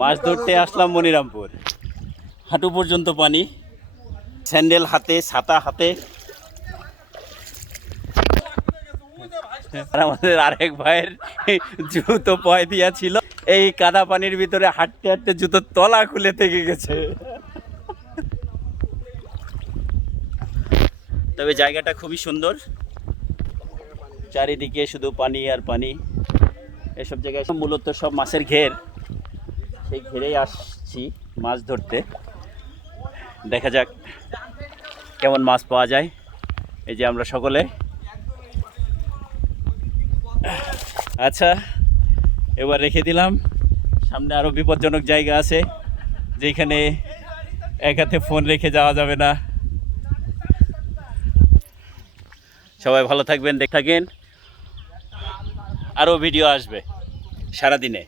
মাছ ধরতে আসলাম মনিরামপুর। হাঁটু পর্যন্ত পানি। স্যান্ডেল হাতে, ছাতা হাতে। আমাদের আরেক ভাইয়ের জুতো পয় দিয়া ছিল। এই কাদা পানির ভিতরে হাঁটতে হাঁটতে জুতোর তলা খুলে থেকে গেছে। তবে জায়গাটা খুবই সুন্দর। চারিদিকে শুধু পানি আর পানি। এসব জায়গায় মূলত সব মাছের ঘের। সেই ঘেরেই আসছি মাছ ধরতে। দেখা যাক কেমন মাছ পাওয়া যায়। এই যে আমরা সকলে। আচ্ছা এবার রেখে দিলাম। সামনে আরও বিপজ্জনক জায়গা আছে, যেখানে এক হাতে ফোন রেখে যাওয়া যাবে না। সবাই ভালো থাকবেন দেখ থাকেন। আরও ভিডিও আসবে সারাদিনে।